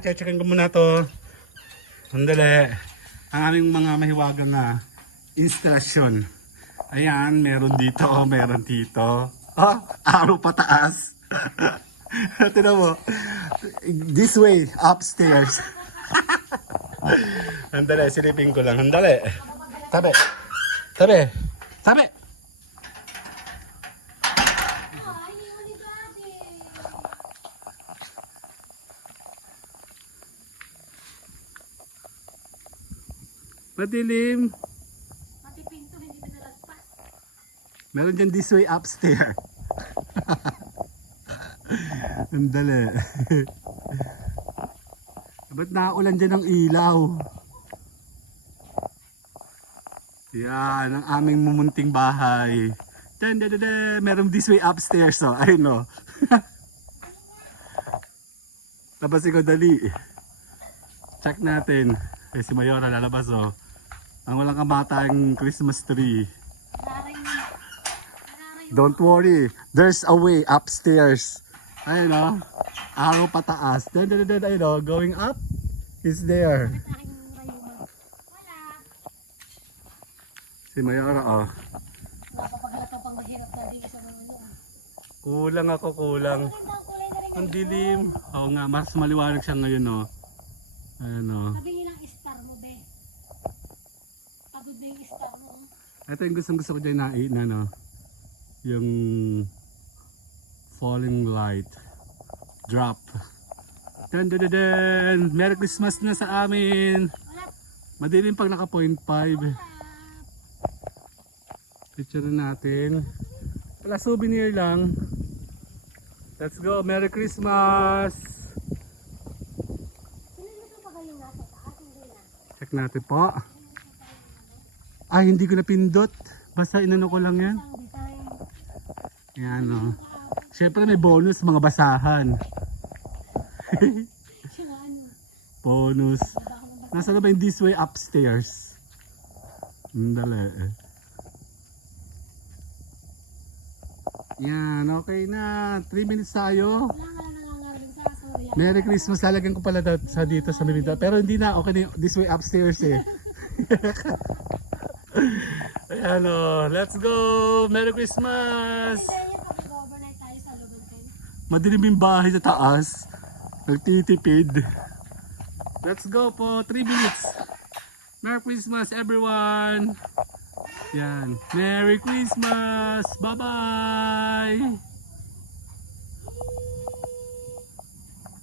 Checkin ko muna to. Sandali. Ang aming mga mahiwagang instalasyon. Ayan, meron dito, meron dito. Oh, araw pataas. Tignan mo. This way, upstairs. Sandali, silipin ko lang. Sandali. Tabi. Tabi. Tabi. Madilim. Pati pinto hindi na nalagpas. Meron dyan this way upstairs. Sandali. Ba't naulan dyan ng ilaw? Yan, ang aming mumunting bahay. Meron this way upstairs. Oh. Ayun o. Labasin ko dali. Check natin. Eh, si Mayora lalabas o. Ang walang kamatang Christmas tree. Don't worry, there's a way upstairs. Ayun o. Araw pataas. Ayun o, going up is there. Si Mayora o. Napapaghalata pang mahirap na di isang ano. Kulang ako, kulang. Ang dilim. Oo nga, mas maliwanag siya ngayon o. Ayun o. Sabi nilang star mo, be. Pagod na yung star mo. Ito yung gusto ko dyan na no? Yung falling light drop. Merry Christmas na sa amin. Madilim pag naka 0.5. Picture natin. Wala, souvenir lang. Let's go, Merry Christmas. Check natin po. Ay, hindi ko napindot. Basta inano ko lang yan. Yan o. Siyempre may bonus, mga basahan. Bonus. Nasa na ba yung this way upstairs? Dali. Yan, okay na. 3 minutes tayo. Merry Christmas. Lalagyan ko pala sa dito sa Melinda. Pero hindi na, okay na yung this way upstairs eh. Ayan o, let's go! Merry Christmas! Madilim yung bahay sa taas. Nagtitipid. Let's go po, 3 minutes. Merry Christmas everyone! Yan, Merry Christmas! Bye-bye!